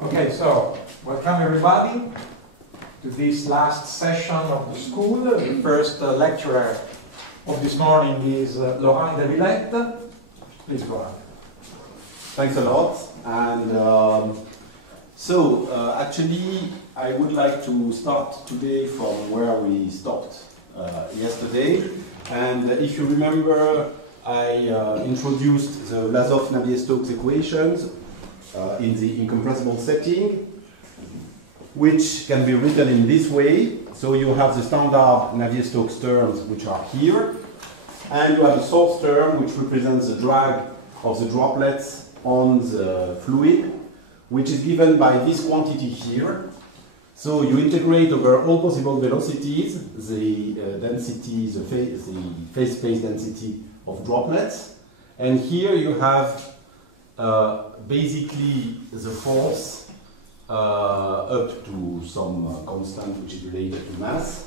Okay, so welcome everybody to this last session of the school. The first lecturer of this morning is Laurent Desvillettes. Please go on. Thanks a lot. And actually, I would like to start today from where we stopped yesterday. And if you remember, I introduced the Vlasov-Navier-Stokes equations in the incompressible setting, which can be written in this way. So you have the standard Navier-Stokes terms, which are here, and you have the source term, which represents the drag of the droplets on the fluid, which is given by this quantity here. So you integrate over all possible velocities the density, the phase space density of droplets, and here you have basically the force up to some constant which is related to mass,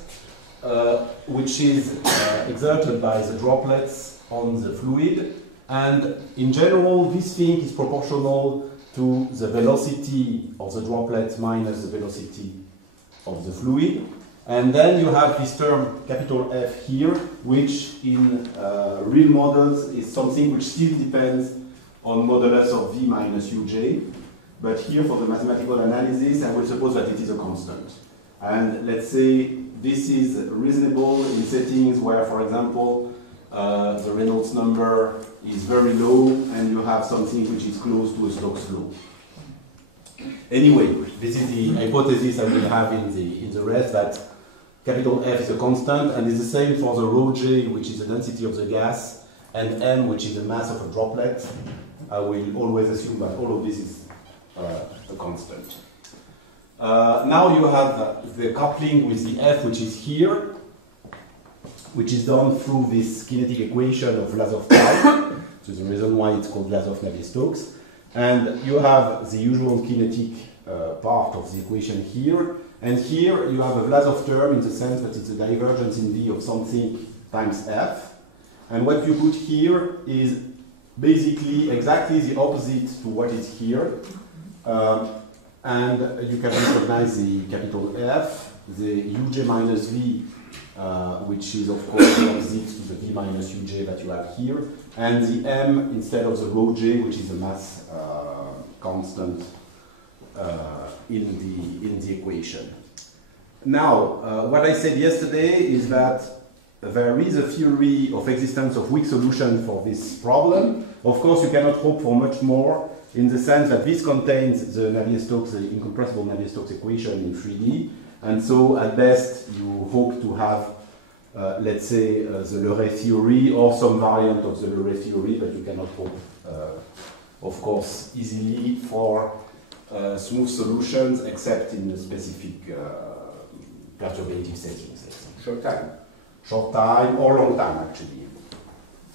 which is exerted by the droplets on the fluid. And in general, this thing is proportional to the velocity of the droplets minus the velocity of the fluid. And then you have this term capital F here, which in real models is something which still depends on modulus of V minus Uj. But here for the mathematical analysis, I will suppose that it is a constant. And let's say this is reasonable in settings where, for example, the Reynolds number is very low and you have something which is close to a Stokes law. Anyway, this is the hypothesis I will have in the rest, that capital F is a constant, and it's the same for the rho J, which is the density of the gas, and M, which is the mass of a droplet. I will always assume that all of this is a constant. Now you have the coupling with the F, which is here, which is done through this kinetic equation of Vlasov-Navier, which is the reason why it's called Vlasov-Navier-Stokes. And you have the usual kinetic part of the equation here. And here you have a Vlasov term in the sense that it's a divergence in V of something times F. And what you put here is basically exactly the opposite to what is here. And you can recognize the capital F, the Uj minus V, which is of course the opposite to the V minus Uj that you have here, and the M instead of the rho J, which is a mass constant in the equation. Now, what I said yesterday is that there is a theory of existence of weak solution for this problem. Of course, you cannot hope for much more, in the sense that this contains the Navier-Stokes, the incompressible Navier-Stokes equation in 3D, and so at best you hope to have, let's say, the Leray theory or some variant of the Leray theory, but you cannot hope, of course, easily for smooth solutions, except in a specific perturbative settings. Short time. Short time or long time, actually.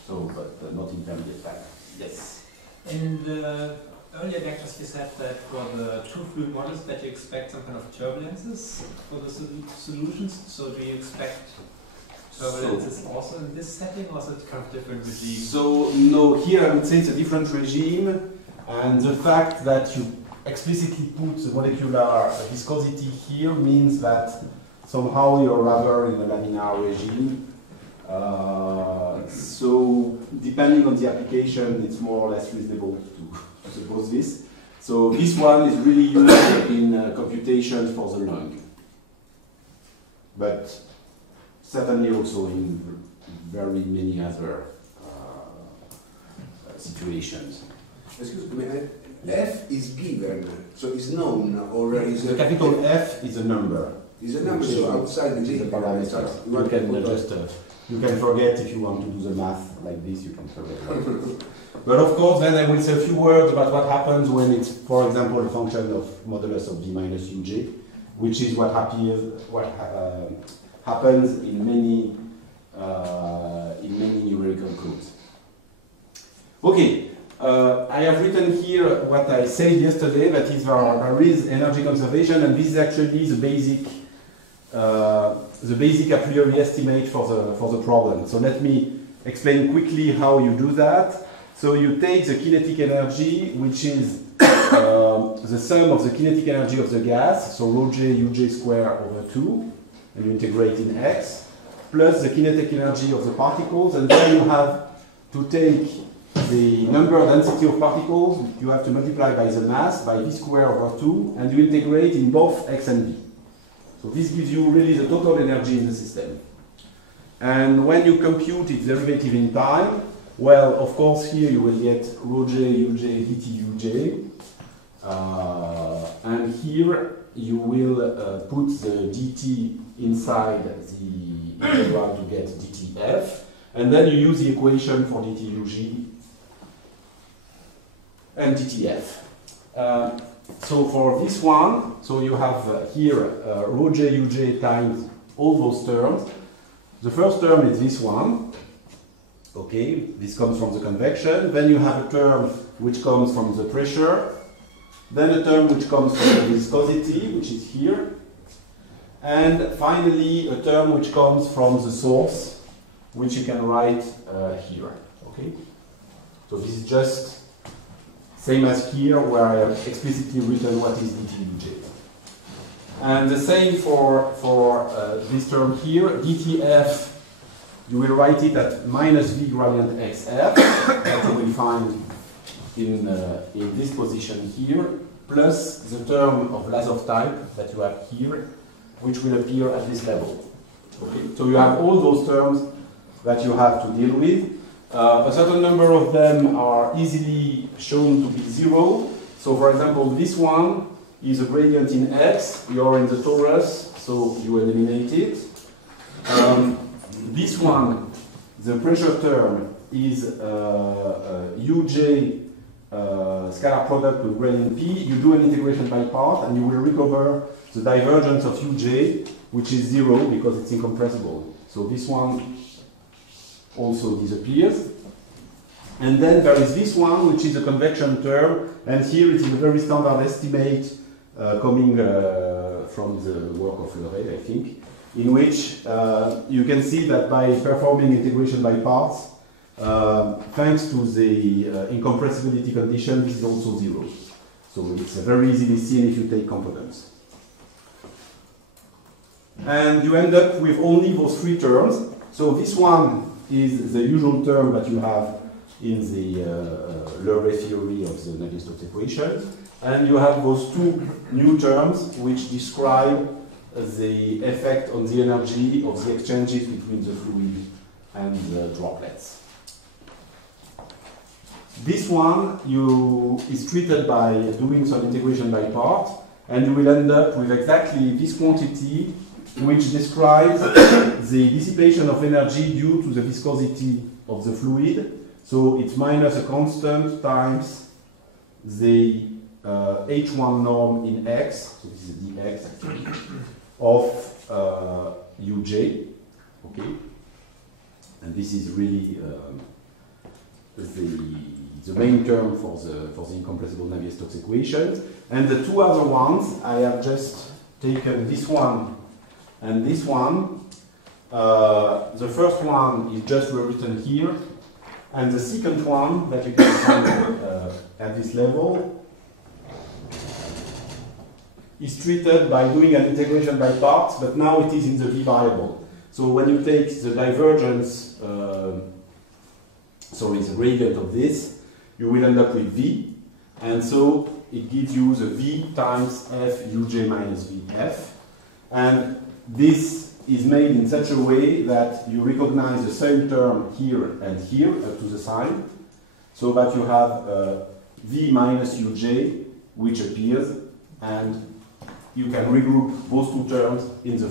So, but not intermediate time. Yes. In the earlier lectures, you said that for the true fluid models that you expect some kind of turbulences for the solutions. So do you expect turbulences also in this setting, or is it kind of different regime? So no, here I would say it's a different regime, and the fact that you explicitly put the molecular viscosity here means that somehow you're rather in a laminar regime. So depending on the application, it's more or less reasonable to suppose this. So this one is really used in computations for the lung, but certainly also in very many other situations. Excuse me, F is given, so it's known, or is the a capital F is a number. Is a number, so outside the G. parameter. You can forget if you want to do the math like this. You can forget. But of course, then I will say a few words about what happens when it's, for example, a function of modulus of V minus Uj, which is what happens in many numerical codes. Okay. I have written here what I said yesterday, that is there is energy conservation, and this is actually the basic a priori estimate for the problem. So let me explain quickly how you do that. So you take the kinetic energy, which is the sum of the kinetic energy of the gas, so rho j uj square over 2, and you integrate in x, plus the kinetic energy of the particles, and then you have to take the number density of particles, you have to multiply by the mass, by v square over 2, and you integrate in both x and v. So this gives you really the total energy in the system. And when you compute its derivative in time, well, of course, here you will get rho j uj dt uj, and here you will put the dt inside the integral to get dtf, and then you use the equation for dt uj and dtf. So for this one, so you have here rho j uj times all those terms. The first term is this one. Okay, this comes from the convection. Then you have a term which comes from the pressure. Then a term which comes from the viscosity, which is here. And finally, a term which comes from the source, which you can write here. Okay, so this is just same as here, where I have explicitly written what is dTuj. And the same for this term here, dTf. You will write it at minus v gradient xf, that you will find in this position here, plus the term of Vlasov type that you have here, which will appear at this level. Okay? So you have all those terms that you have to deal with. A certain number of them are easily shown to be zero. So for example, this one is a gradient in x, you're in the torus, so you eliminate it. This one, the pressure term, is uj scalar product with gradient p. You do an integration by part, and you will recover the divergence of uj, which is 0 because it's incompressible. So this one also disappears. And then there is this one, which is a convection term, and here it is a very standard estimate coming from the work of Hilbert, I think, in which you can see that by performing integration by parts, thanks to the incompressibility condition, this is also 0. So it's very easily seen if you take components. And you end up with only those three terms. So this one is the usual term that you have in the Euler theory of the Navier-Stokes equation. And you have those two new terms which describe the effect on the energy of the exchanges between the fluid and the droplets. This one is treated by doing some integration by part, and you will end up with exactly this quantity which describes the dissipation of energy due to the viscosity of the fluid. So it's minus a constant times the H1 norm in x, so this is dx actually, of uj, okay? And this is really the main term for the incompressible Navier-Stokes equation. And the two other ones, I have just taken this one and this one. The first one is just rewritten here, and the second one that you can find at this level is treated by doing an integration by parts, but now it is in the v variable. So when you take the divergence, so it's a gradient of this, you will end up with v, and so it gives you the v times f uj minus vf, and this is made in such a way that you recognize the same term here and here up to the sign, so that you have v minus uj, which appears, and you can regroup those two terms in the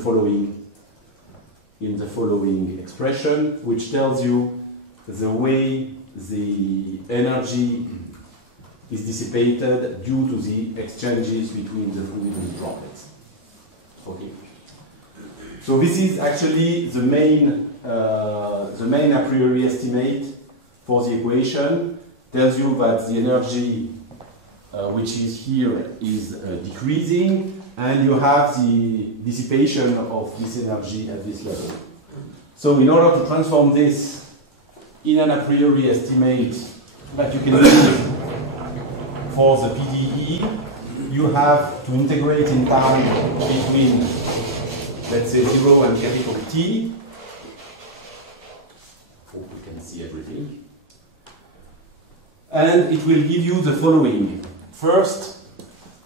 following expression, which tells you the way the energy is dissipated due to the exchanges between the fluid and the droplets. Okay. So this is actually the main a priori estimate for the equation. Tells you that the energy which is here is decreasing, and you have the dissipation of this energy at this level. So in order to transform this in an a priori estimate that you can use for the PDE, you have to integrate in time between, let's say, 0 and capital T. Hope you can see everything. And it will give you the following. First,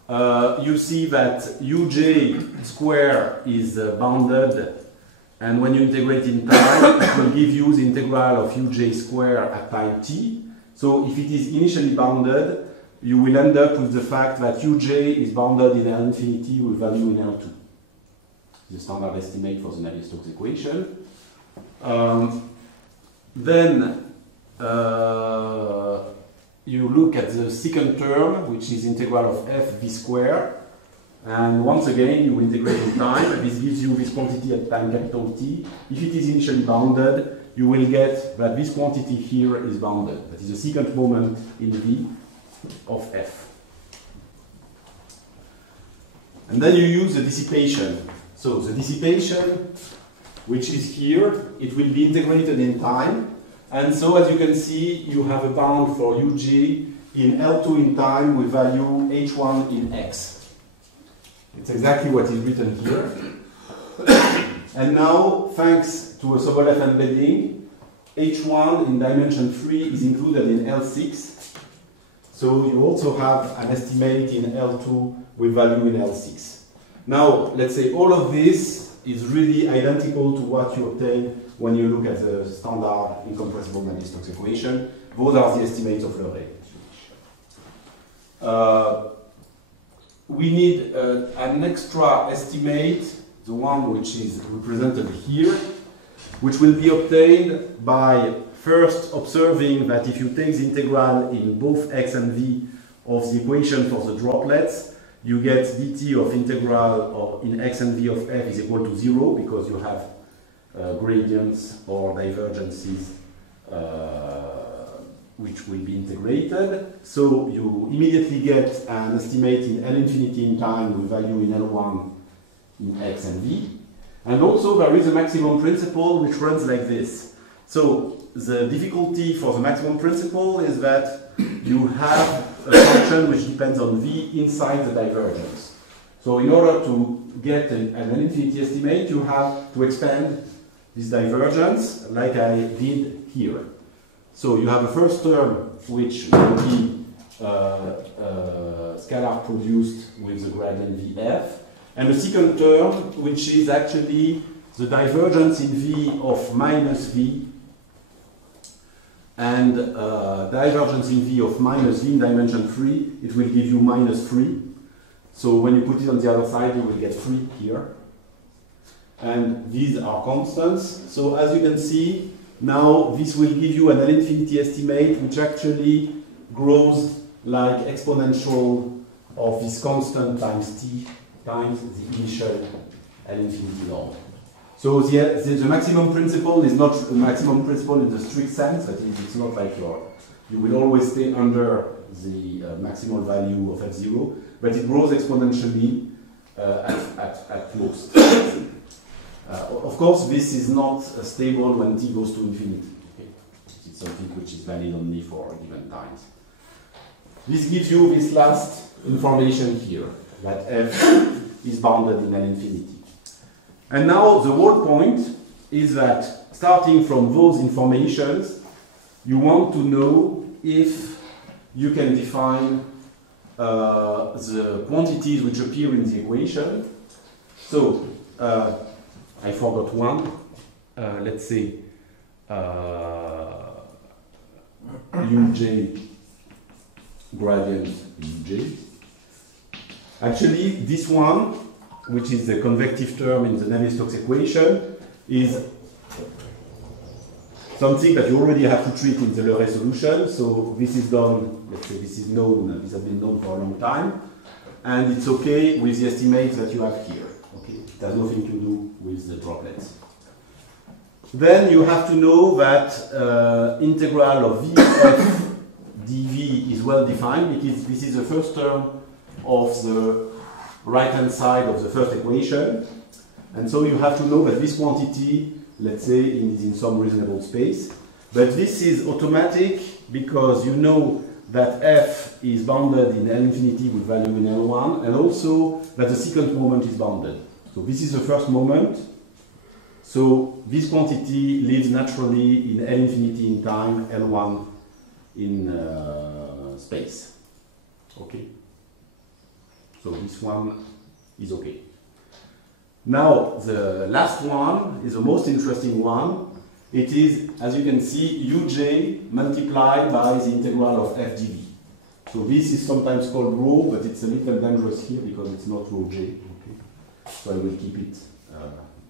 you see that uj square is bounded, and when you integrate in time, it will give you the integral of uj square at time t. So if it is initially bounded, you will end up with the fact that uj is bounded in L infinity with value in L2. The standard estimate for the Navier-Stokes equation. Then you look at the second term, which is integral of f v square, and once again you integrate in time. This gives you this quantity at time capital T. If it is initially bounded, you will get that this quantity here is bounded. That is the second moment in v of f. And then you use the dissipation. So the dissipation, which is here, it will be integrated in time. And so, as you can see, you have a bound for uj in L2 in time with value h1 in x. It's exactly what is written here. And now, thanks to a Sobolev embedding, h1 in dimension 3 is included in L6. So you also have an estimate in L2 with value in L6. Now, let's say all of this is really identical to what you obtain when you look at the standard incompressible Navier-Stokes equation. Those are the estimates of Leray. We need an extra estimate, the one which is represented here, which will be obtained by first observing that if you take the integral in both x and v of the equation for the droplets, you get dt of integral in x and v of f is equal to 0 because you have gradients or divergences which will be integrated. So you immediately get an estimate in L infinity in time with value in L1 in x and v. And also there is a maximum principle which runs like this. So the difficulty for the maximum principle is that you have a function which depends on v inside the divergence. So in order to get an infinity estimate, you have to expand this divergence like I did here. So you have a first term which will be scalar produced with the gradient Vf, and a second term which is actually the divergence in V of minus V, and divergence in V of minus V in dimension 3, it will give you minus 3. So when you put it on the other side, you will get 3 here. And these are constants. So as you can see, now this will give you an L infinity estimate which actually grows like exponential of this constant times t times the initial L infinity norm. So the maximum principle is not a maximum principle in the strict sense, that is, it's not like you will always stay under the maximal value of f0, but it grows exponentially at most. Of course, this is not stable when t goes to infinity. Okay? It's something which is valid only for given times. This gives you this last information here, that f is bounded in L infinity. And now the whole point is that starting from those informations, you want to know if you can define the quantities which appear in the equation. So, I forgot one. Let's say uj gradient uj. Actually, this one, which is the convective term in the Navier-Stokes equation, is something that you already have to treat in the Leray solution. So this is done, let's say this is known, this has been known for a long time, and it's okay with the estimates that you have here. Okay, it has nothing to do with the droplets. Then you have to know that integral of Vf dv is well defined, because this is the first term of the right-hand side of the first equation. And so you have to know that this quantity, let's say, is in some reasonable space. But this is automatic because you know that F is bounded in L infinity with value in L1, and also that the second moment is bounded. So this is the first moment. So this quantity lives naturally in L infinity in time, L1 in space. Okay? So this one is okay. Now, the last one is the most interesting one. It is, as you can see, uj multiplied by the integral of f dv. So this is sometimes called rho, but it's a little dangerous here because it's not rho j. Okay? So I will keep it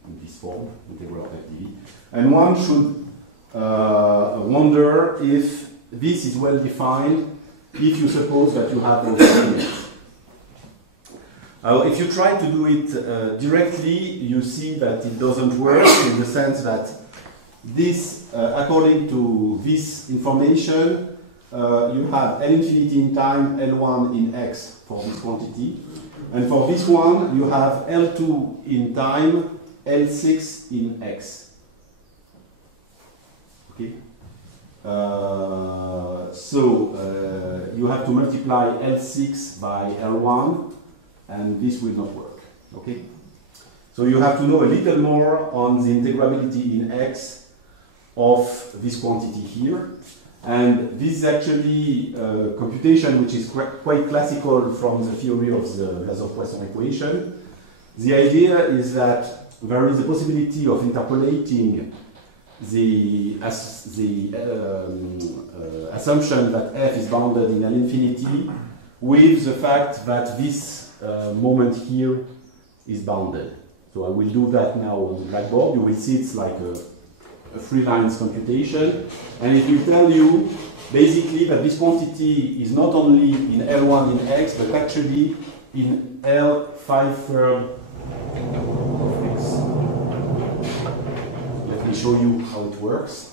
in this form, integral of f dv. And one should wonder if this is well defined if you suppose that you have those elements. If you try to do it directly, you see that it doesn't work in the sense that this, according to this information, you have L infinity in time, L1 in x for this quantity. And for this one, you have L2 in time, L6 in x. Okay? You have to multiply L6 by L1, and this will not work. Okay? So you have to know a little more on the integrability in x of this quantity here. And this is actually a computation which is quite classical from the theory of the Vlasov-Poisson equation. The idea is that there is a possibility of interpolating the assumption that f is bounded in L infinity with the fact that this moment here is bounded. So I will do that now on the blackboard. You will see it's like a three lines computation, and it will tell you basically that this quantity is not only in L1 in x, but actually in L5/3 of x. Let me show you how it works.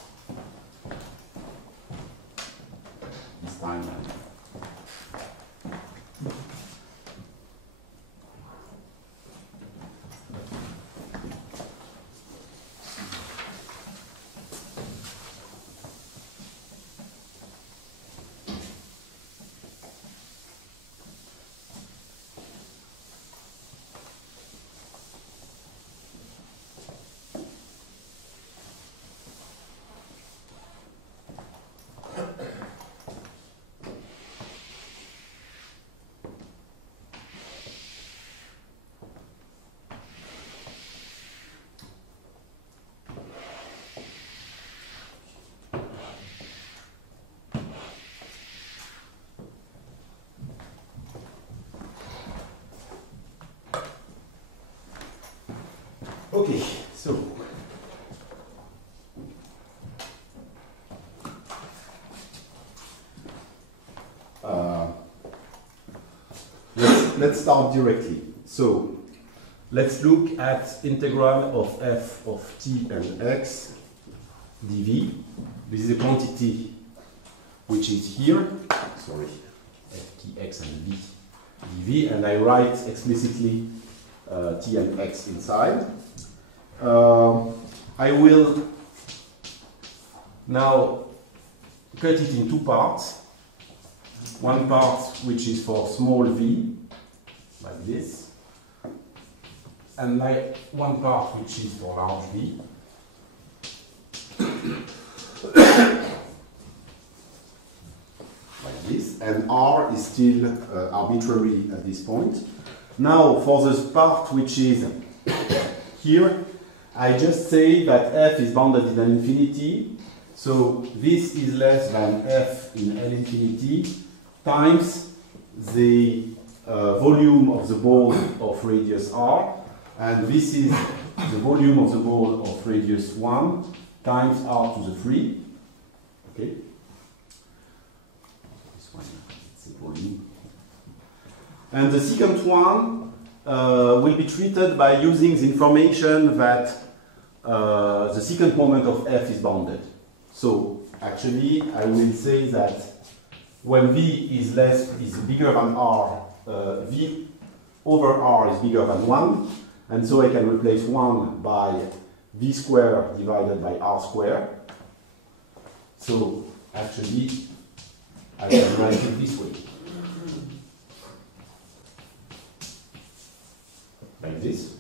This time. Okay, so let's start directly. So let's look at integral of f of t and x dv. This is a quantity which is here. Sorry, f t x and v dv, and I write explicitly t and x inside. I will now cut it in two parts. One part which is for small v, like this, and like one part which is for large v. Like this, and r is still arbitrary at this point. Now for the part which is here, I just say that f is bounded in L infinity, so this is less than f in L infinity times the volume of the ball of radius r, and this is the volume of the ball of radius 1 times r to the 3. Okay? This one is the volume. And the second one will be treated by using the information that the second moment of f is bounded. So actually, I will say that when v is bigger than r, v over r is bigger than 1, and so I can replace 1 by v squared divided by r squared. So actually, I can write it this way. Like this.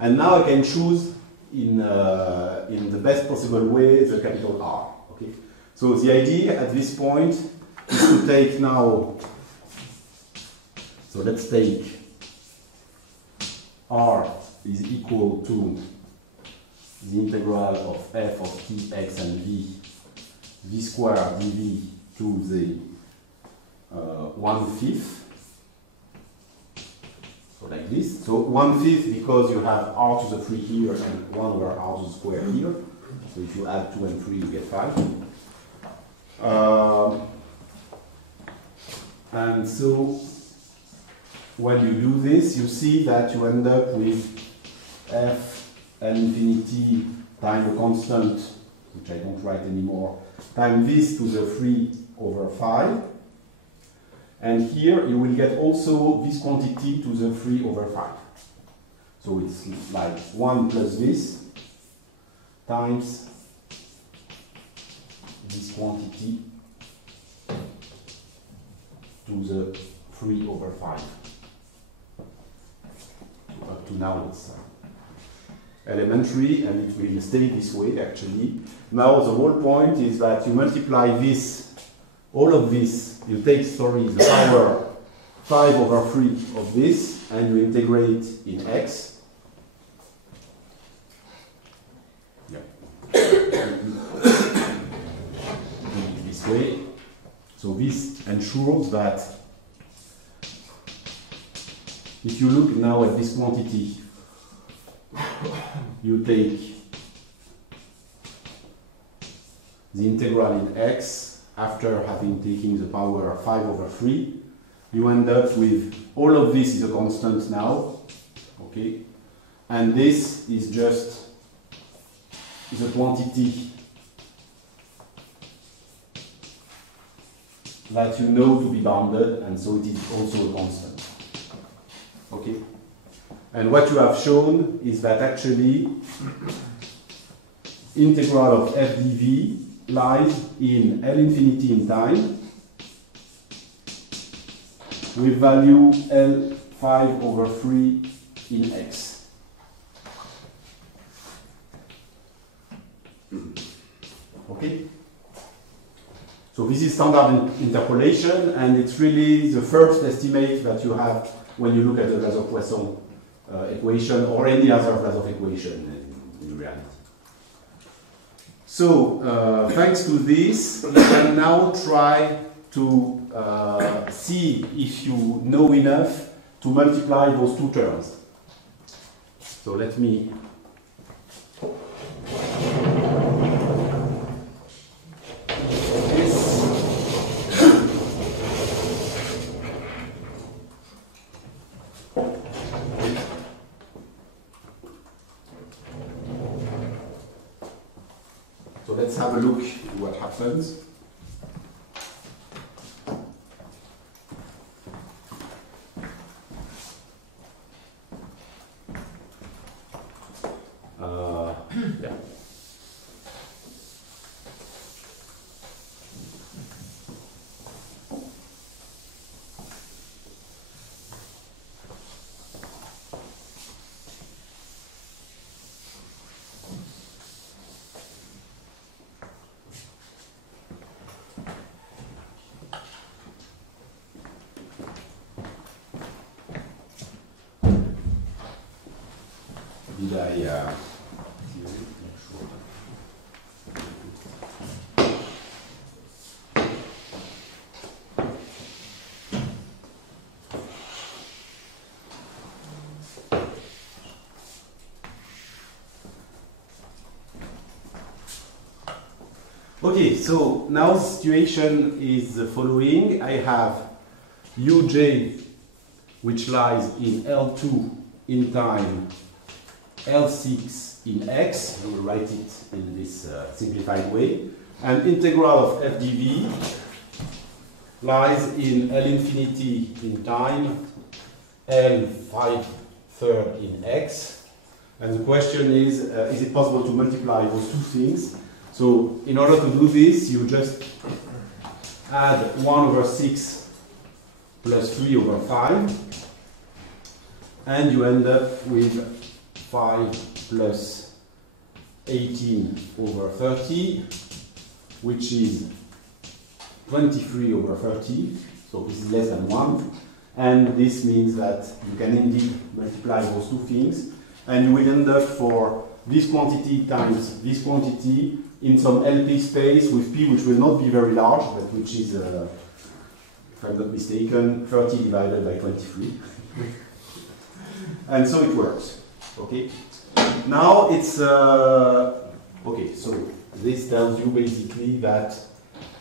And now I can choose in the best possible way the capital R. Okay? So the idea at this point is to take now, so let's take R is equal to the integral of f of t, x, and v squared dv to the 1/5. So like this. So 1/5 because you have r to the 3 here and 1 over r to the square here. So if you add 2 and 3, you get 5. And so when you do this, you see that you end up with f L infinity times a constant, which I don't write anymore, times this to the 3 over 5. And here you will get also this quantity to the 3 over 5. So it's like 1 plus this times this quantity to the 3 over 5. Up to now it's elementary, and it will stay this way actually. Now the whole point is that you multiply this, all of this, you take, the power 5 over 3 of this, and you integrate in x. Yeah. This way. So this ensures that if you look now at this quantity, you take the integral in x after having taken the power 5 over 3, you end up with all of this is a constant now, okay, and this is just the quantity that you know to be bounded, and so it is also a constant. Okay? And what you have shown is that actually integral of f dv lies in L infinity in time with value L 5 over 3 in x. Okay? So this is standard interpolation, and it's really the first estimate that you have when you look at the Vlasov-Poisson equation or any other Vlasov equation in reality. So, thanks to this, you can now try to see if you know enough to multiply those two terms. So let me let's have a look at what happens. Yeah. Did I Okay, so now the situation is the following. I have uj, which lies in L2 in time, L6 in x, I will write it in this simplified way, and integral of f dv lies in L infinity in time, L 5/3 in x, and the question is it possible to multiply those two things? So in order to do this, you just add 1 over 6 plus 3 over 5, and you end up with 5 plus 18 over 30, which is 23 over 30, so this is less than 1, and this means that you can indeed multiply those two things, and you will end up for this quantity times this quantity in some LP space with P which will not be very large, but which is, if I'm not mistaken, 30 divided by 23. And so it works, okay? Now it's, okay, so this tells you basically that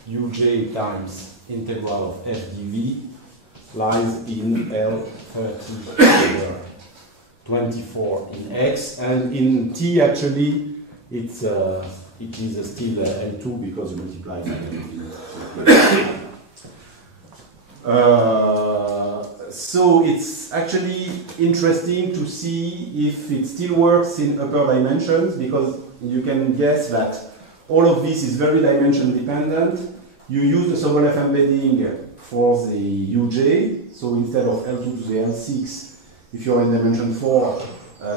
uj times integral of f dv lies in L30 over 24 in x, and in t actually it is still L2 because you multiply by so it's actually interesting to see if it still works in upper dimensions, because you can guess that all of this is very dimension dependent. You use the Sobolev embedding for the uj, so instead of L2 to the L6, if you're in dimension 4,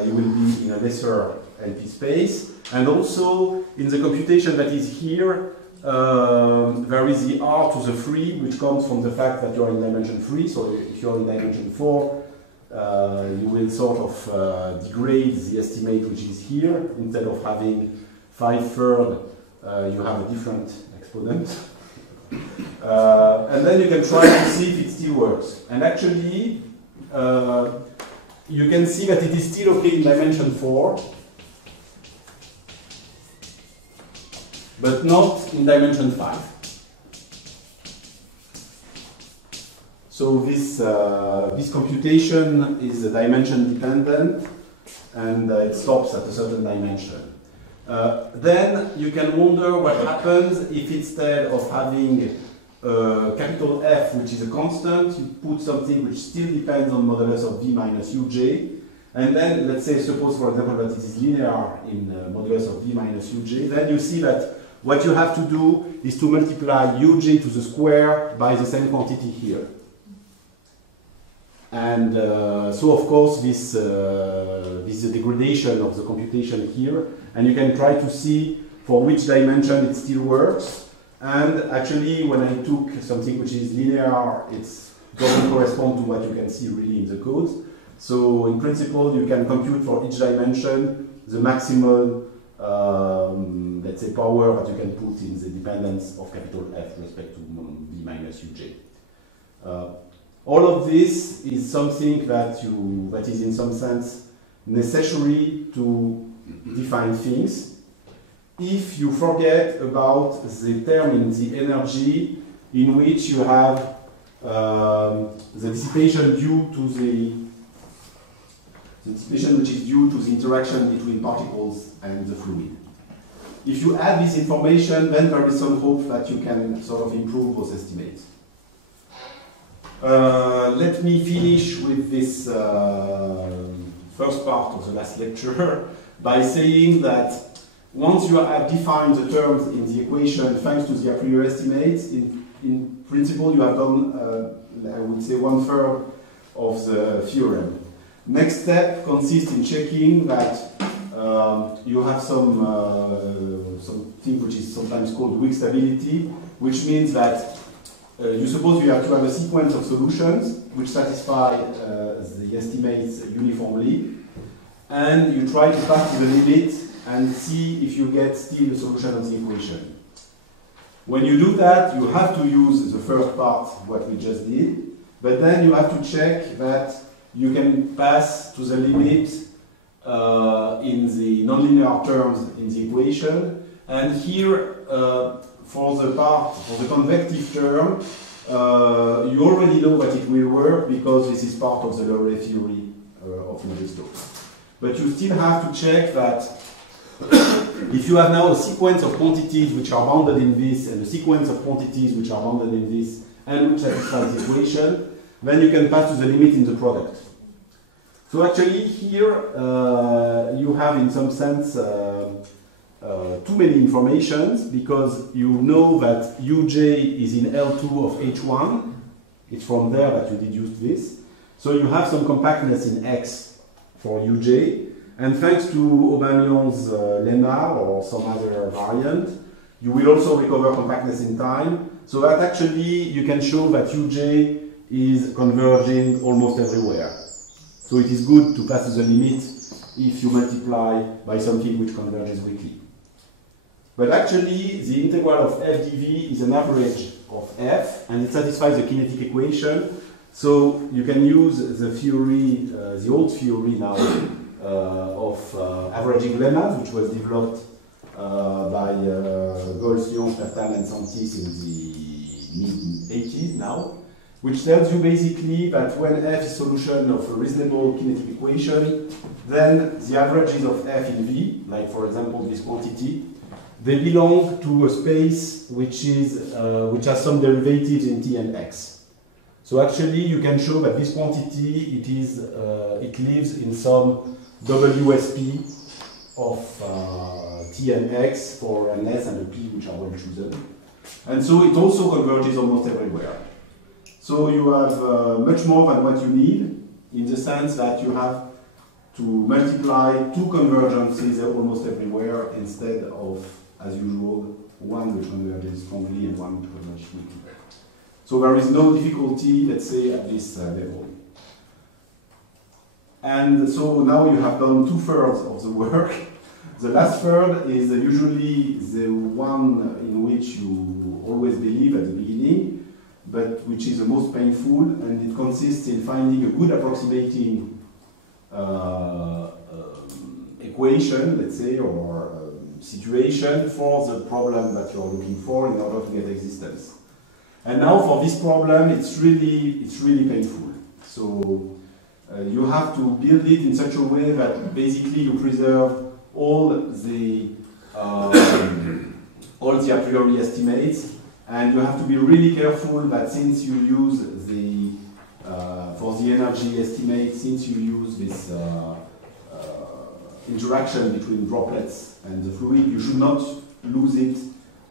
you will be in a lesser LP space. And also, in the computation that is here, there is the r to the 3, which comes from the fact that you're in dimension 3. So if you're in dimension 4, you will sort of degrade the estimate which is here. Instead of having 5/3, you have a different exponent. And then you can try to see if it still works. And actually, you can see that it is still okay in dimension 4, but not in dimension 5. So this computation is dimension dependent, and it stops at a certain dimension. Then you can wonder what happens if instead of having capital F, which is a constant, you put something which still depends on modulus of V minus uj, and then let's say, suppose for example that it is linear in modulus of V minus uj, then you see that what you have to do is to multiply uj to the square by the same quantity here. And so of course this is a degradation of the computation here, and you can try to see for which dimension it still works. And actually, when I took something which is linear, it doesn't correspond to what you can see really in the code. So in principle, you can compute for each dimension the maximal, let's say, power that you can put in the dependence of capital F with respect to V minus uj. All of this is something that is in some sense necessary to define things. If you forget about the term in the energy in which you have the dissipation due to the dissipation which is due to the interaction between particles and the fluid. If you add this information, then there is some hope that you can sort of improve those estimates. Let me finish with this first part of the last lecture by saying that once you have defined the terms in the equation thanks to the a priori estimates, in principle you have done, I would say, 1/3 of the theorem. Next step consists in checking that you have something which is sometimes called weak stability, which means that you suppose you have to have a sequence of solutions which satisfy the estimates uniformly, and you try to pass to the limit and see if you get still a solution of the equation. When you do that, you have to use the first part, what we just did, but then you have to check that you can pass to the limit in the nonlinear terms in the equation. And here, for the convective term, you already know that it will work because this is part of the Euler theory of Navier-Stokes. But you still have to check that if you have now a sequence of quantities which are bounded in this, and a sequence of quantities which are bounded in this, and which satisfies the equation, then you can pass to the limit in the product. So actually here you have in some sense too many informations, because you know that uj is in L2 of H1. It's from there that you deduce this. So you have some compactness in X for uj. And thanks to Aubameyang's lemma or some other variant, you will also recover compactness in time. So that actually you can show that uj is converging almost everywhere. So it is good to pass the limit if you multiply by something which converges weakly. But actually, the integral of f dv is an average of f, and it satisfies the kinetic equation. So you can use the theory, the old theory now, of averaging lemmas, which was developed by Goltz-Lyons, Fertal, and Santis in the mid-80s now, which tells you basically that when f is solution of a reasonable kinetic equation, then the averages of f in V, like for example this quantity, they belong to a space which has some derivatives in t and x. So actually you can show that this quantity, it lives in some WSP of t and x for an s and a p which are well chosen. And so it also converges almost everywhere. So you have much more than what you need, in the sense that you have to multiply two convergences almost everywhere instead of, as usual, one which converges strongly and one which converges weakly. So there is no difficulty, let's say, at this level. And so now you have done 2/3 of the work. The last third is usually the one in which you always believe at the beginning, but which is the most painful, and it consists in finding a good approximating equation, let's say, or situation for the problem that you're looking for in order to get existence. And now for this problem, it's really painful. So you have to build it in such a way that basically you preserve all the a priori estimates, and you have to be really careful that since you use the for the energy estimate, since you use this interaction between droplets and the fluid, you should not lose it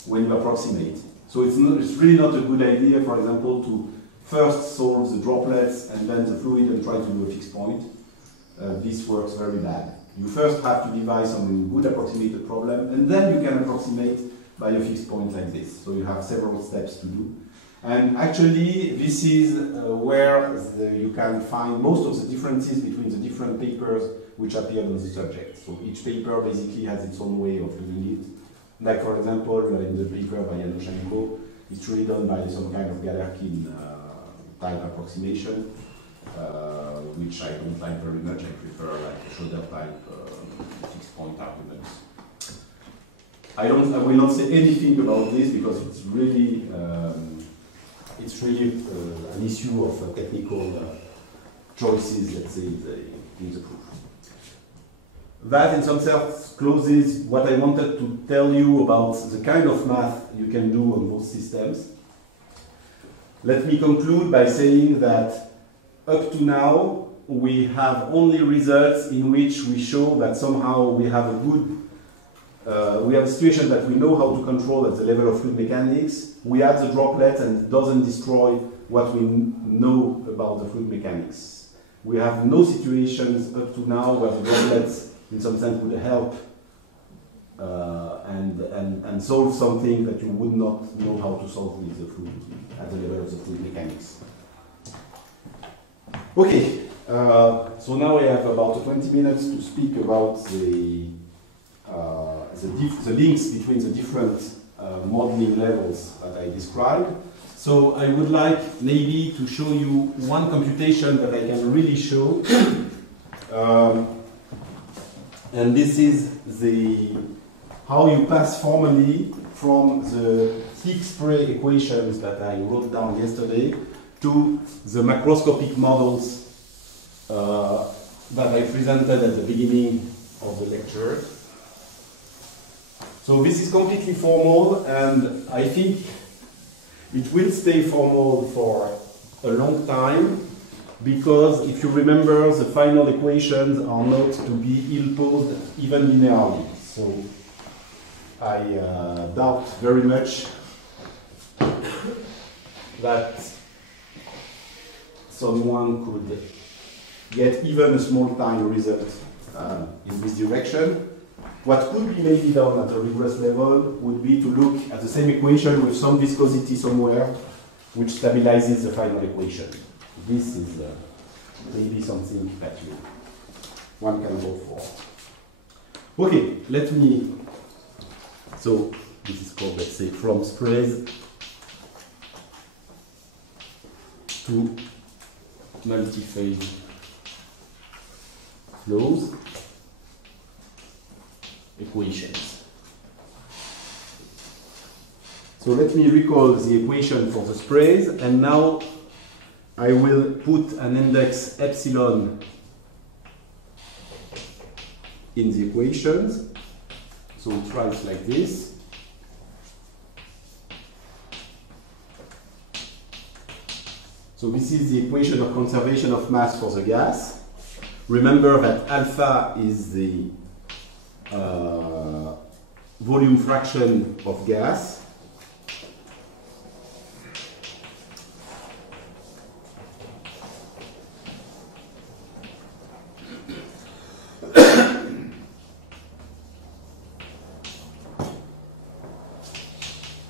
when you approximate. So it's really not a good idea, for example, to first solve the droplets and then the fluid and try to do a fixed point. This works very bad. You first have to devise some good approximated problem, and then you can approximate by a fixed point like this. So you have several steps to do. And actually, this is where you can find most of the differences between the different papers which appeared on the subject. So each paper basically has its own way of doing it. Like for example, in the paper by Yanoshenko, it's really done by some kind of Galerkin type approximation, which I don't like very much. I prefer like Schroeder type fixed point arguments. I will not say anything about this because it's really an issue of technical choices, let's say, in the proof. That, in some sense, closes what I wanted to tell you about the kind of math you can do on those systems. Let me conclude by saying that up to now, we have only results in which we show that somehow we have a good we have a situation that we know how to control at the level of fluid mechanics. We add the droplet and it doesn't destroy what we know about the fluid mechanics. We have no situations up to now where the droplets, in some sense, would help and solve something that you would not know how to solve with the fluid at the level of the fluid mechanics. Okay, so now we have about 20 minutes to speak about the links between the different modeling levels that I described. So I would like maybe to show you one computation that I can really show. And this is how you pass formally from the Higgs-Spray equations that I wrote down yesterday to the macroscopic models that I presented at the beginning of the lecture. So this is completely formal, and I think it will stay formal for a long time, because if you remember, the final equations are not to be ill-posed even linearly. So I doubt very much that someone could get even a small time result in this direction. What could be maybe done at a rigorous level would be to look at the same equation with some viscosity somewhere, which stabilizes the final equation. This is maybe something that one can go for. Okay, let me, so this is called, let's say, from sprays to multi-phase flows equations. So let me recall the equation for the sprays, and now I will put an index epsilon in the equations. So it writes like this. So this is the equation of conservation of mass for the gas. Remember that alpha is the volume fraction of gas.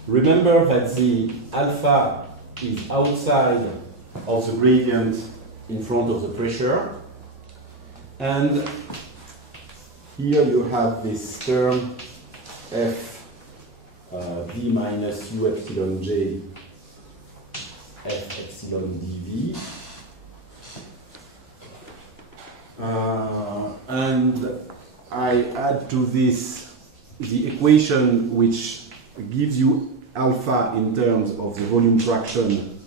Remember that the alpha is outside of the gradient in front of the pressure, and here you have this term f v minus u epsilon j f epsilon dv, and I add to this the equation which gives you alpha in terms of the volume fraction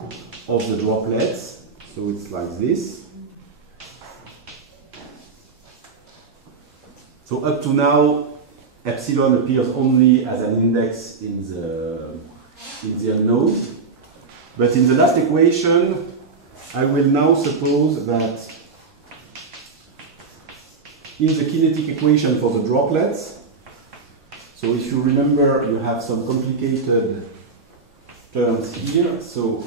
of the droplets. So it's like this. So up to now, epsilon appears only as an index in the unknown. But in the last equation, I will now suppose that in the kinetic equation for the droplets, so if you remember, you have some complicated terms here. So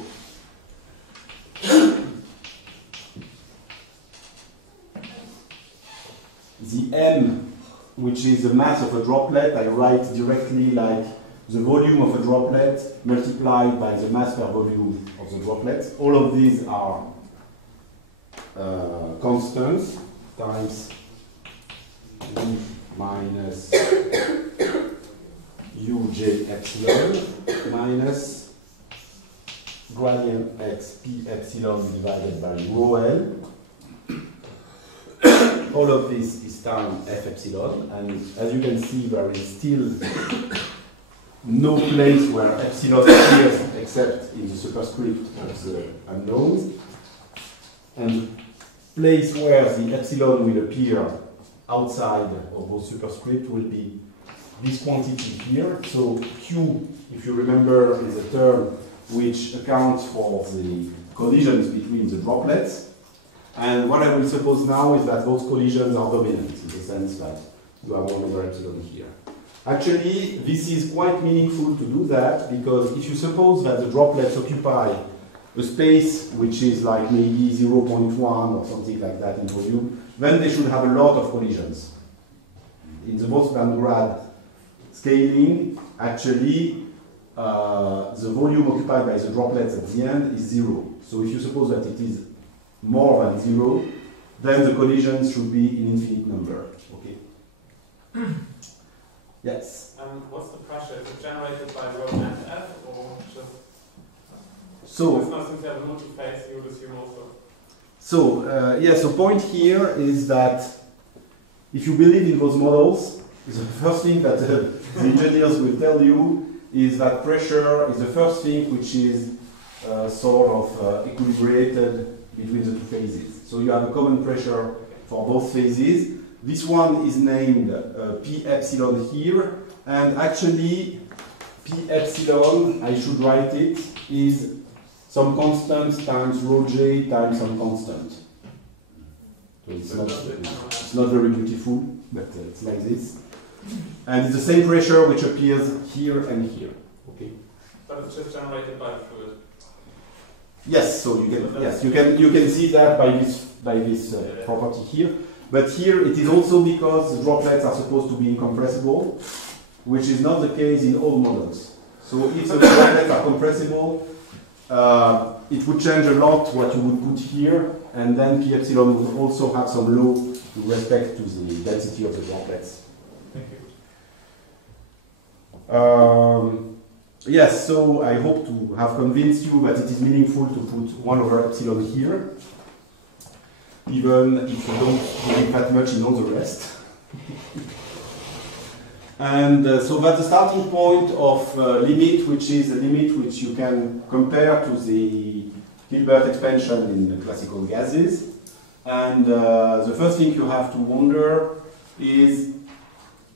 the m, which is the mass of a droplet, I write directly like the volume of a droplet multiplied by the mass per volume of the droplet. All of these are constants times v minus uj epsilon minus gradient x p epsilon divided by rho l. All of this is time f epsilon, and as you can see, there is still no place where epsilon appears except in the superscript of the unknowns, and place where the epsilon will appear outside of those superscript will be this quantity here. So Q, if you remember, is a term which accounts for the collisions between the droplets. And what I will suppose now is that those collisions are dominant, in the sense that you have 1 over epsilon here. Actually, this is quite meaningful to do that, because if you suppose that the droplets occupy a space which is like maybe 0.1 or something like that in volume, then they should have a lot of collisions. In the Boltzmann scaling, actually, the volume occupied by the droplets at the end is 0. So if you suppose that it is more than 0, then the collisions should be in infinite number. Okay? Yes? What's the pressure? Is it generated by rho and F, or just... So, it's not, since you have a multi-phase, you would assume also. So, yes, the point here is that if you believe in those models, the first thing that the engineers will tell you is that pressure is the first thing which is sort of equilibrated between the two phases. So you have a common pressure for both phases. This one is named P epsilon here, and actually P epsilon, I should write it, is some constant times rho j times some constant. So it's not very beautiful, but it's like this. And it's the same pressure which appears here and here. Okay. But it's just generated by the fluid. Yes, so you can see that by this property here. But here it is also because the droplets are supposed to be incompressible, which is not the case in all models. So if the droplets are compressible, it would change a lot what you would put here, and then P epsilon would also have some law with respect to the density of the droplets. Thank you. Yes, so I hope to have convinced you that it is meaningful to put 1 over epsilon here, even if you don't believe that much in all the rest. And so that's the starting point of limit, which is a limit which you can compare to the Hilbert expansion in classical gases. And the first thing you have to wonder is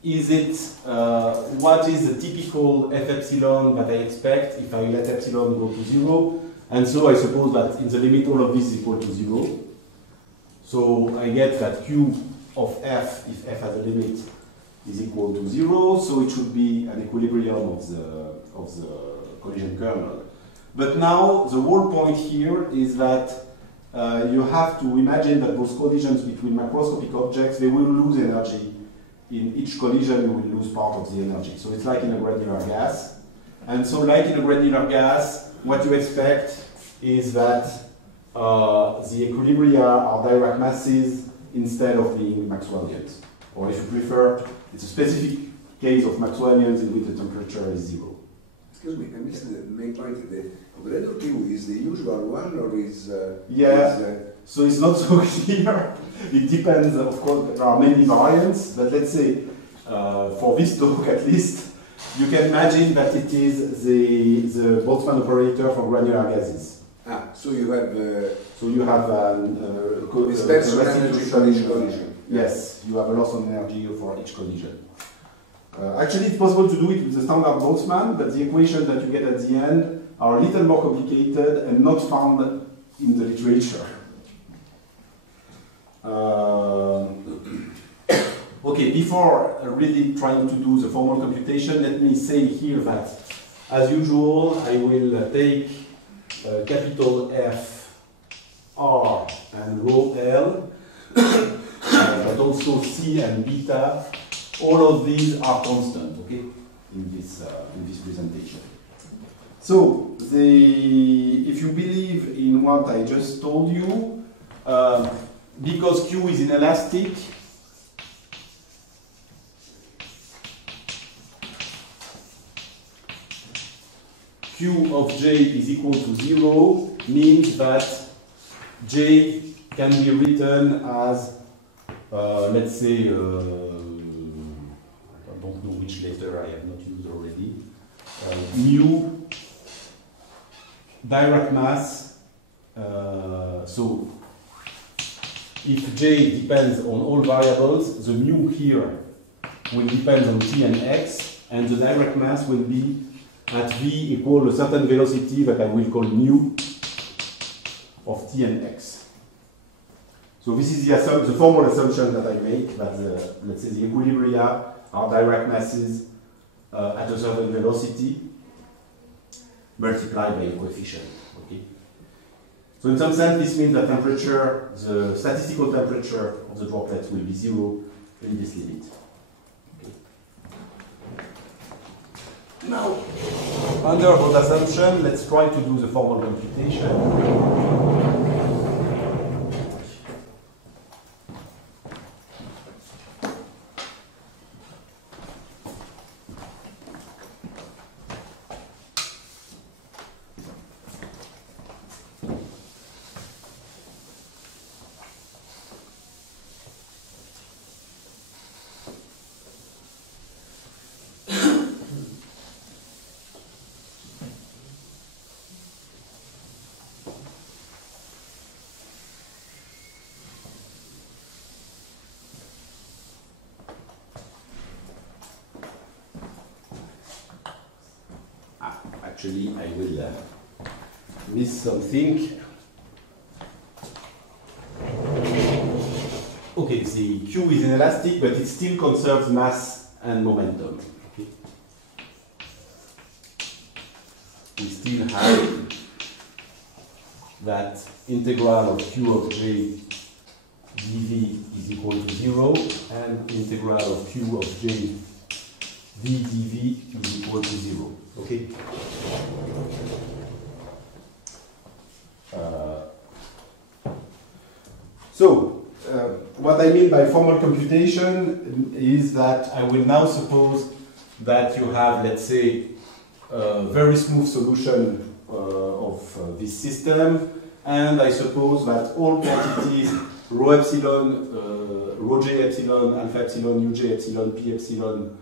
what is the typical f epsilon that I expect if I let epsilon go to 0? And so I suppose that in the limit all of this is equal to 0. So I get that q of f, if f has a limit, is equal to 0. So it should be an equilibrium of the collision kernel. But now the whole point here is that you have to imagine that those collisions between macroscopic objects, they will lose energy. In each collision, you will lose part of the energy. So it's like in a granular gas. And so like in a granular gas, what you expect is that the equilibria are Dirac masses instead of being Maxwellians. Or if you prefer, it's a specific case of Maxwellians in which the temperature is 0. Excuse me, I missed the main point. The operator Q is the usual one, or is... So it's not so clear. It depends, of course, there are many variants, but let's say, for this talk at least, you can imagine that it is the Boltzmann operator for granular gases. So you have... dispersion energy for each collision. Yes, you have a loss of energy for each collision. Actually, it's possible to do it with the standard Boltzmann, but the equations that you get at the end are a little more complicated and not found in the literature. Okay, before really trying to do the formal computation, let me say here that, as usual, I will take capital F, R, and rho L, but also C and beta. All of these are constant, okay, in this presentation. So, if you believe in what I just told you, because Q is inelastic, Q of J is equal to 0 means that J can be written as, let's say, I don't know which letter I have not used already, mu Dirac mass. So if J depends on all variables, the mu here will depend on T and X, and the Dirac mass will be at V equal a certain velocity that I will call mu of T and X. So this is the formal assumption that I make, that let's say the equilibria are Dirac masses at a certain velocity multiplied by a coefficient. Okay? So in some sense, this means that temperature, the statistical temperature of the droplets will be 0 in this limit. Okay. Now, under that assumption, let's try to do the formal computation. Actually, I will miss something. Okay, the Q is inelastic, but it still conserves mass and momentum. Okay. We still have that integral of q of j dv is equal to 0 and integral of q of j v dv is equal to 0. Okay. What I mean by formal computation is that I will now suppose that you have, let's say, a very smooth solution of this system, and I suppose that all quantities rho epsilon, rho j epsilon, alpha epsilon, uj epsilon, p epsilon,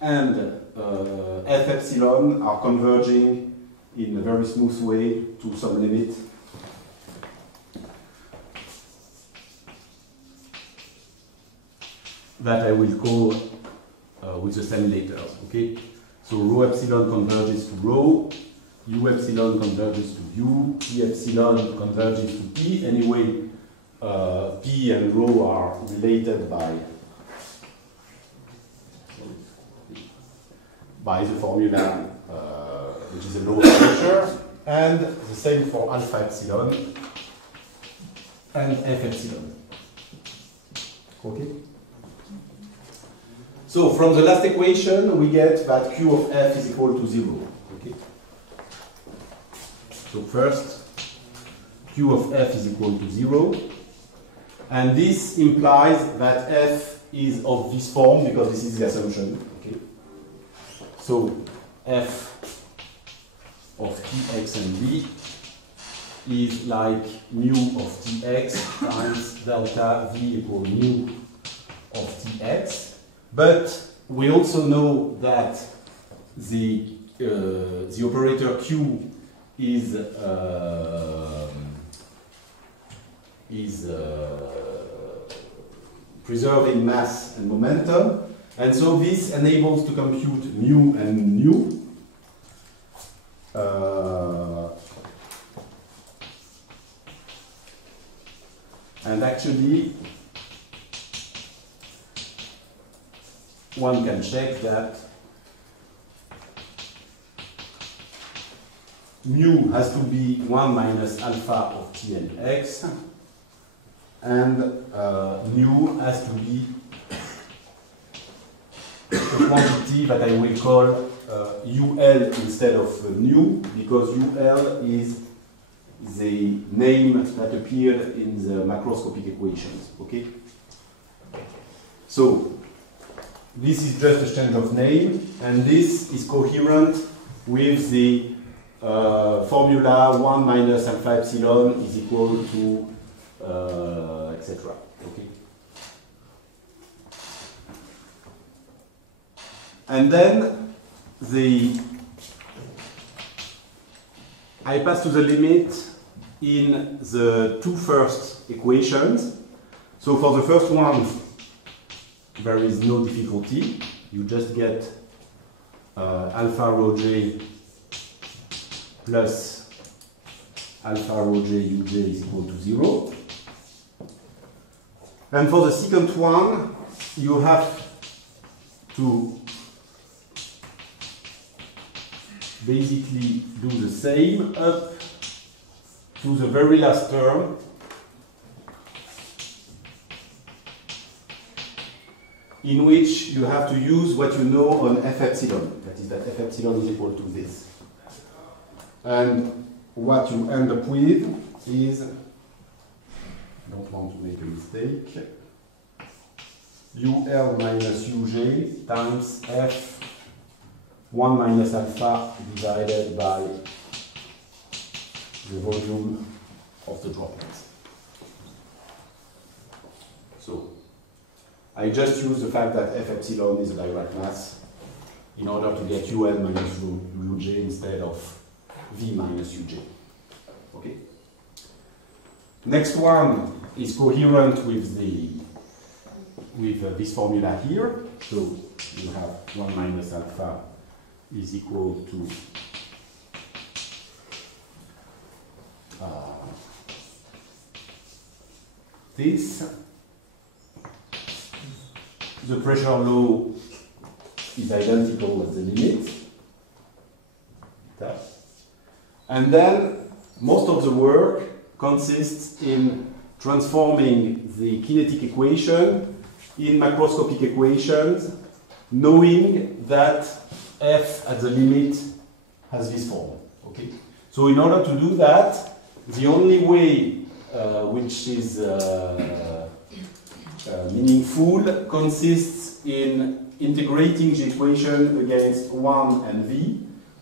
and f epsilon are converging in a very smooth way to some limit. That I will call with the same letters, okay? So rho epsilon converges to rho, u epsilon converges to u, p epsilon converges to p. Anyway, p and rho are related by the formula, which is a law of nature, and the same for alpha epsilon and f epsilon. Okay? So from the last equation, we get that q of f is equal to 0. Okay? So first, q of f is equal to 0. And this implies that f is of this form, because this is the assumption. Okay? So f of tx and v is like mu of tx times delta v equal mu of tx. But we also know that the operator q is preserving mass and momentum, and so this enables to compute mu and nu. And actually, one can check that mu has to be 1 minus alpha of t and x, and nu has to be a quantity that I will call UL instead of nu, because UL is the name that appeared in the macroscopic equations. Okay? So, this is just a change of name, and this is coherent with the formula 1 minus alpha epsilon is equal to etc. Okay? And then I pass to the limit in the two first equations. So for the first one, there is no difficulty. You just get alpha rho j plus alpha rho j uj is equal to 0. And for the second one, you have to basically do the same up to the very last term, in which you have to use what you know on f epsilon. That is, that f epsilon is equal to this. And what you end up with is, I don't want to make a mistake, ul minus uj times f 1 minus alpha divided by the volume of the droplets. So, I just use the fact that f epsilon is a Dirac mass in order to get ul minus uj instead of v minus uj. Okay? Next one is coherent with this formula here. So you have 1 minus alpha is equal to this. The pressure law is identical at the limit. And then most of the work consists in transforming the kinetic equation in macroscopic equations, knowing that f at the limit has this form. Okay? So in order to do that, the only way which is meaningful consists in integrating the equation against 1 and v,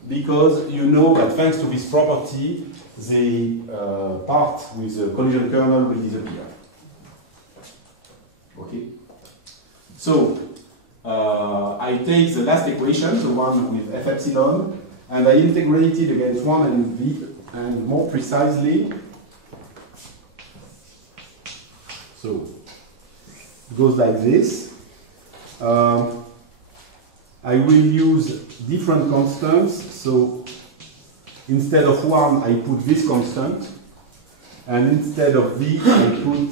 because you know that thanks to this property, the part with the collision kernel will disappear. Okay? So, I take the last equation, the one with f epsilon, and I integrate it against 1 and v, and more precisely, so it goes like this. I will use different constants, so instead of 1 I put this constant, and instead of v I put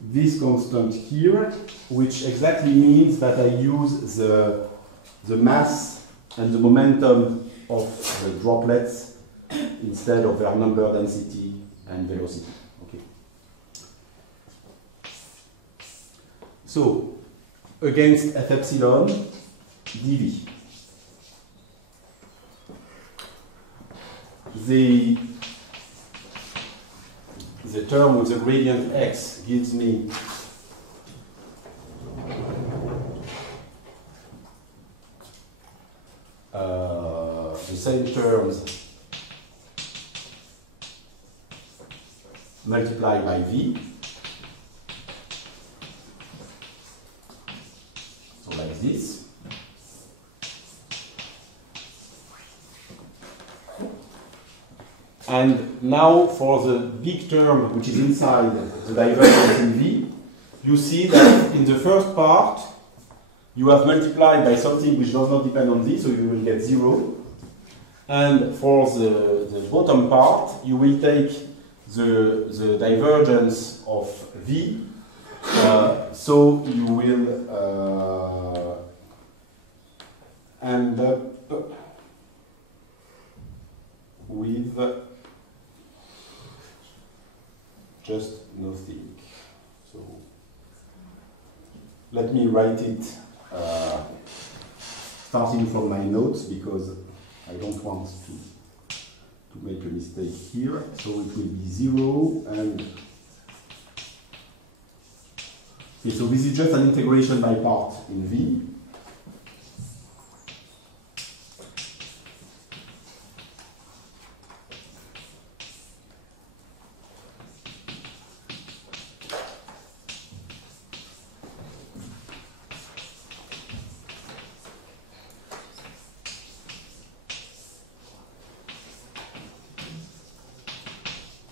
this constant here, which exactly means that I use the mass and the momentum of the droplets instead of their number, density and velocity. Okay. So against f epsilon dv, the term with the gradient x gives me the same terms multiplied by v. So like this. And now for the big term which is inside the divergence in v, you see that in the first part you have multiplied by something which does not depend on v, so you will get 0. And for the bottom part, you will take the divergence of v, so you will end up with just nothing. So let me write it starting from my notes, because I don't want to make a mistake here. So it will be 0 and okay, so this is just an integration by part in v.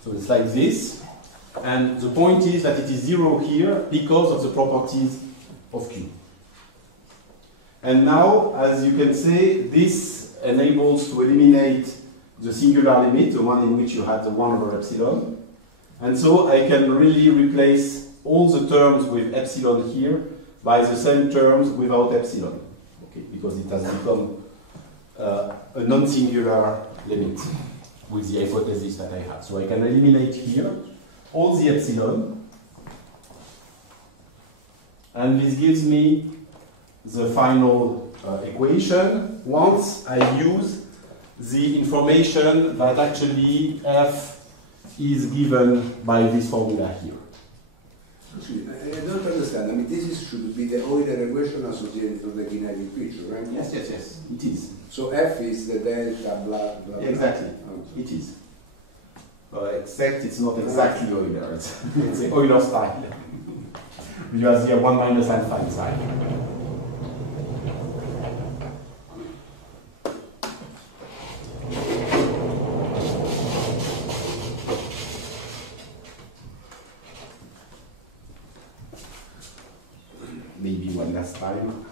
So it's like this, and the point is that it is 0 here because of the properties of Q. And now, as you can say, this enables to eliminate the singular limit, the one in which you had the 1 over epsilon. And so I can really replace all the terms with epsilon here by the same terms without epsilon, okay, because it has become a non-singular limit with the hypothesis that I had. So I can eliminate here all the epsilon, and this gives me the final equation once I use the information that actually f is given by this formula here. I don't understand. I mean, this should be the Euler equation associated to the kinetic feature, right? Yes, yes, yes, it is. So f is the delta blah blah. Exactly, it is. Except it's not exactly Euler, it's the Euler style. You have here 1 minus alpha inside. Maybe one last time.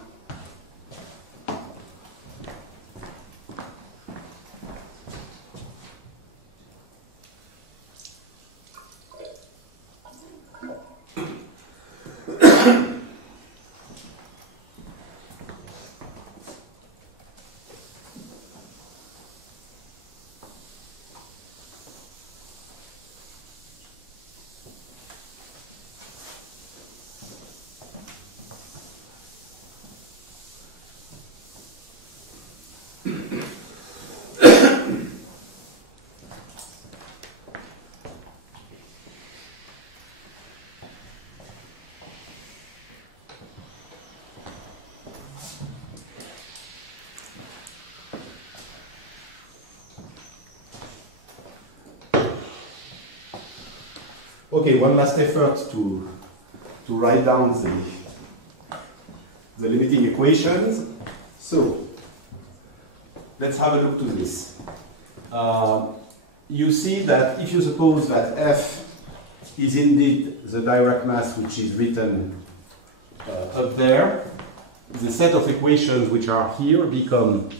Okay, one last effort to write down the limiting equations. So, let's have a look to this. You see that if you suppose that F is indeed the direct mass which is written up there, the set of equations which are here become,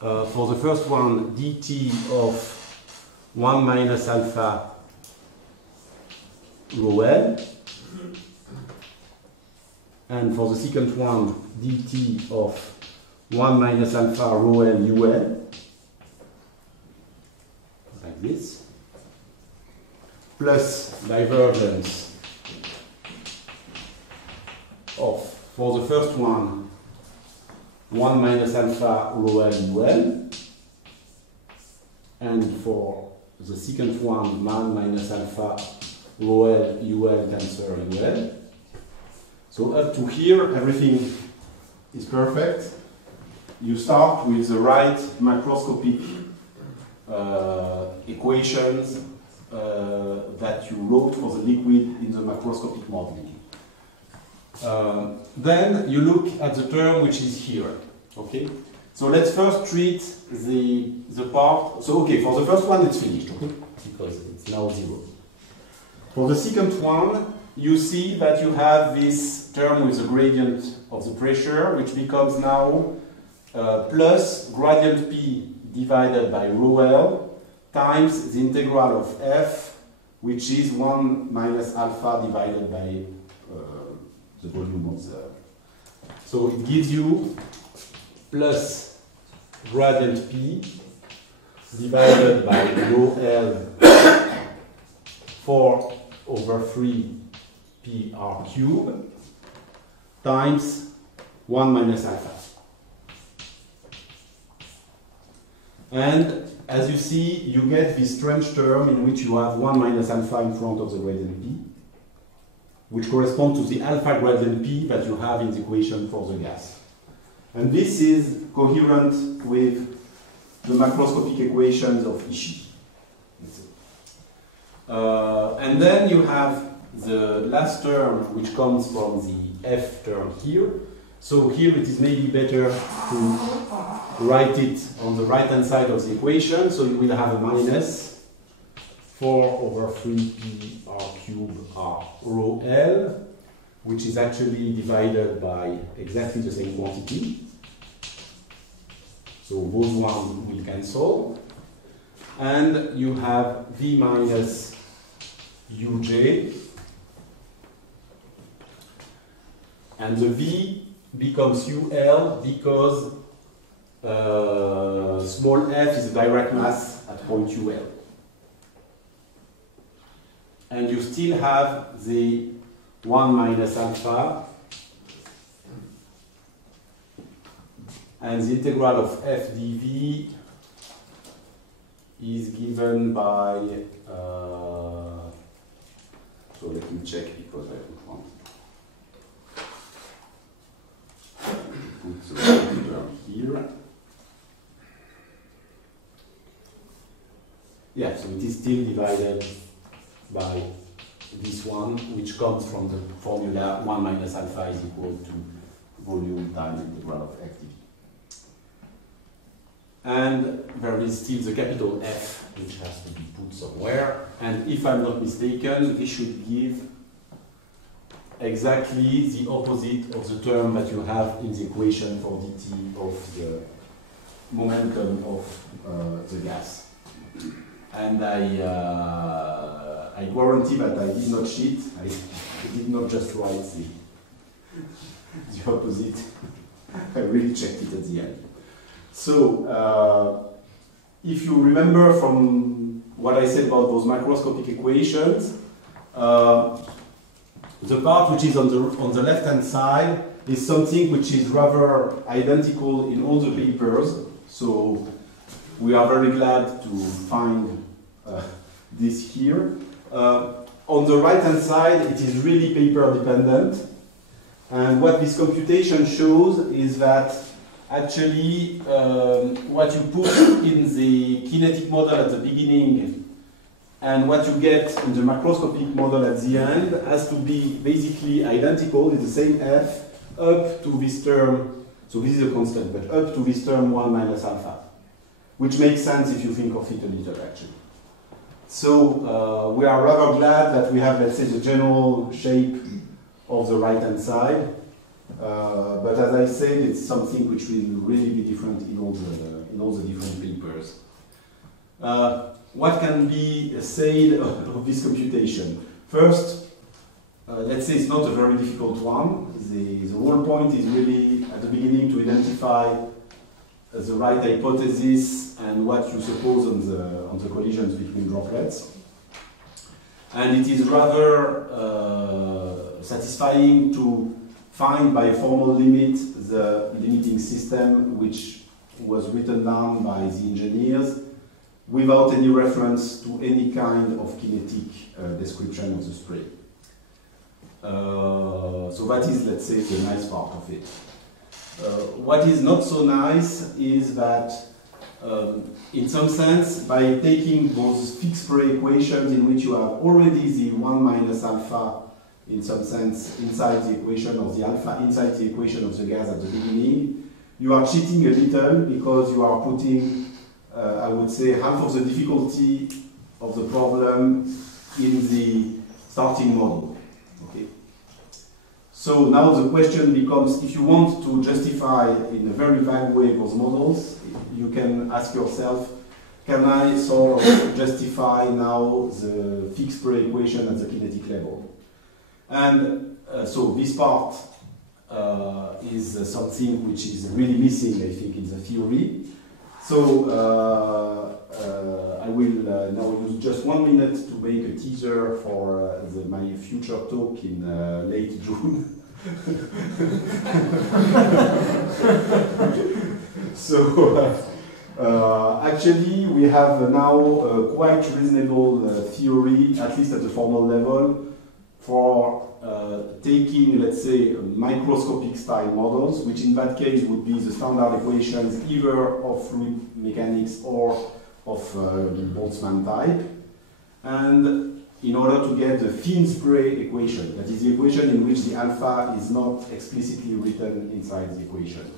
for the first one, dt of 1 minus alpha rho L, and for the second one, dt of 1 minus alpha rho L UL, like this, plus divergence of, for the first one, 1 minus alpha rho L UL, and for the second one, 1 minus alpha rho L UL tensor UL. So up to here, everything is perfect. You start with the right macroscopic equations that you wrote for the liquid in the macroscopic modeling. Then you look at the term which is here. Okay. So let's first treat the part. So okay, for the first one it's finished, okay, because it's now 0. For the second one, you see that you have this term with the gradient of the pressure, which becomes now plus gradient P divided by rho L times the integral of F, which is 1 minus alpha divided by the volume of the... So it gives you plus gradient P divided by rho L 4 over 3 PR cube times 1 minus alpha. And as you see, you get this strange term in which you have 1 minus alpha in front of the gradient P, which corresponds to the alpha gradient P that you have in the equation for the gas. And this is coherent with the macroscopic equations of Ishii. And then you have the last term which comes from the F term here. So here it is maybe better to write it on the right hand side of the equation. So you will have a minus 4 over 3 PR cube R rho L, which is actually divided by exactly the same quantity. So those ones will cancel. And you have V minus Uj. And the V becomes UL because small f is a direct mass at point UL. And you still have the 1 minus alpha and the integral of f dv is given by, so let me check because I don't want to put the term here. Yeah, so it is still divided by this one, which comes from the formula 1 minus alpha is equal to volume times integral of f dv. And there is still the capital F, which has to be put somewhere. And if I'm not mistaken, this should give exactly the opposite of the term that you have in the equation for dt of the momentum of the gas. And I guarantee that I did not cheat. I did not just write the opposite. I really checked it at the end. So, if you remember from what I said about those macroscopic equations, the part which is on the left-hand side is something which is rather identical in all the papers. So, we are very glad to find this here. On the right-hand side, it is really paper-dependent. And what this computation shows is that actually, what you put in the kinetic model at the beginning And what you get in the macroscopic model at the end has to be basically identical, it's the same f, up to this term, so this is a constant, but up to this term 1 minus alpha, which makes sense if you think of it a little, actually. So we are rather glad that we have, let's say, the general shape of the right-hand side. But as I said, it's something which will really be different in all the different papers. What can be said of this computation? First, let's say it's not a very difficult one. The whole point is really at the beginning to identify the right hypothesis and what you suppose on the collisions between droplets. And it is rather satisfying to find by a formal limit the limiting system which was written down by the engineers without any reference to any kind of kinetic description of the spray. So that is, let's say, the nice part of it. What is not so nice is that, in some sense, by taking those fixed spray equations in which you have already the 1 minus alpha, in some sense, inside the equation, or the alpha inside the equation of the gas at the beginning, you are cheating a little because you are putting, I would say, half of the difficulty of the problem in the starting model. Okay. So now the question becomes, if you want to justify in a very vague way those models, you can ask yourself, can I sort of justify now the fixed spray equation at the kinetic level? And so this part is something which is really missing, I think, in the theory. So I will now use just 1 minute to make a teaser for my future talk in late June. So actually we have now a quite reasonable theory, at least at the formal level, for taking, let's say, microscopic style models, which in that case would be the standard equations either of fluid mechanics or of Boltzmann type, and in order to get the thin spray equation, that is the equation in which the alpha is not explicitly written inside the equation.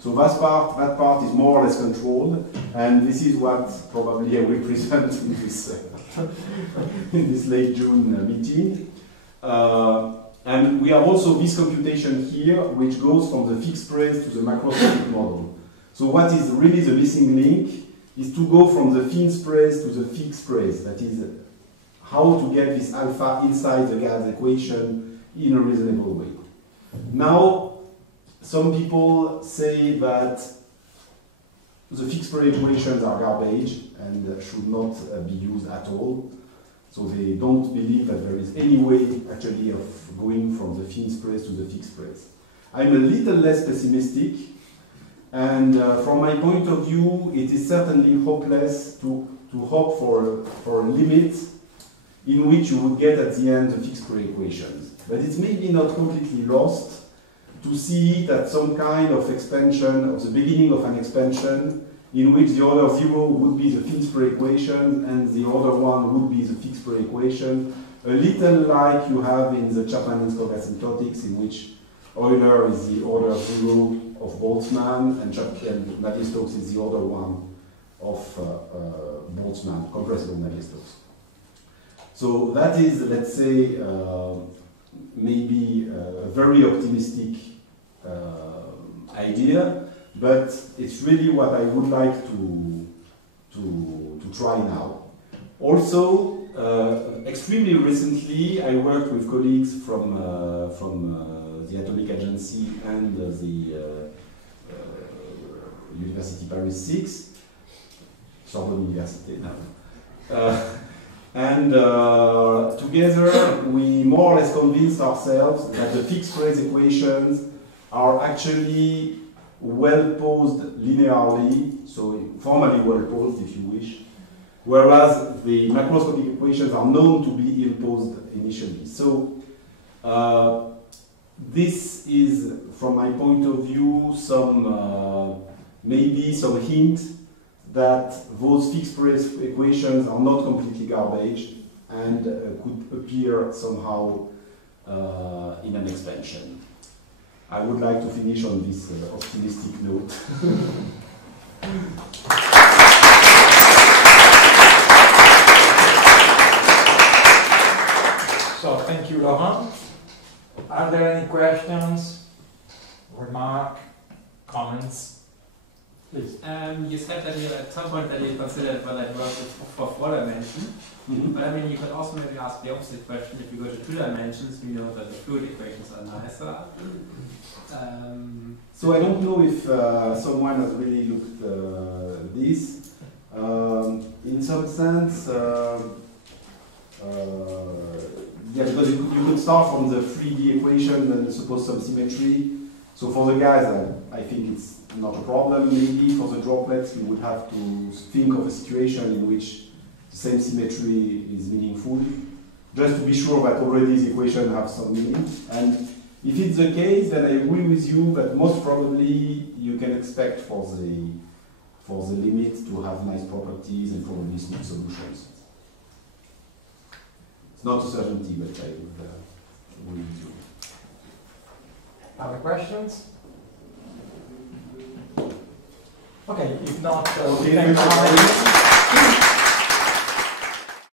So that part is more or less controlled, and this is what probably I will present in this, in this late June meeting. And we have also this computation here, which goes from the fixed sprays to the macroscopic model. So what is really the missing link is to go from the thin sprays to the fixed sprays. That is, how to get this alpha inside the gas equation in a reasonable way. Now, some people say that the fixed spray equations are garbage and should not be used at all. So they don't believe that there is any way actually of going from the thin sprays to the fixed sprays. I'm a little less pessimistic, and from my point of view, it is certainly hopeless to hope for a limit in which you would get at the end the fixed spray equations. But it's maybe not completely lost to see that some kind of expansion, of the beginning of an expansion, in which the order 0 would be the thin spray equation and the order 1 would be the fixed spray equation, a little like you have in the Chapman-Enskog asymptotics, in which Euler is the order 0 of Boltzmann and Navier-Stokes is the order 1 of Boltzmann, compressible Navier-Stokes. So that is, let's say, maybe a very optimistic idea, but it's really what I would like to try now. Also, extremely recently, I worked with colleagues from the Atomic Agency and the University Paris 6, Sorbonne Université now. And together we more or less convinced ourselves that the fixed sprays equations are actually well posed linearly, so formally well posed if you wish, whereas the macroscopic equations are known to be ill-posed initially. So this is, from my point of view, some maybe some hint that those fixed price equations are not completely garbage and could appear somehow in an expansion. I would like to finish on this optimistic note. So thank you, Laurent. Are there any questions, remark, comments? Please. You said that you at some point that you considered whether it works for 4 dimensions. Mm-hmm. But I mean, you could also maybe ask the opposite question. If you go to 2 dimensions, we know that the fluid equations are nicer. So I don't know if someone has really looked this. In some sense, yeah, because you could start from the 3D equation and suppose some symmetry. So for the guys, I think it's not a problem. Maybe for the droplets, we would have to think of a situation in which the same symmetry is meaningful, just to be sure that already the equations have some meaning. And if it's the case, then I agree with you that most probably you can expect for the limit to have nice properties and probably smooth solutions. It's not a certainty, but I would agree with you. Other questions? Okay, if not, Okay, thank you.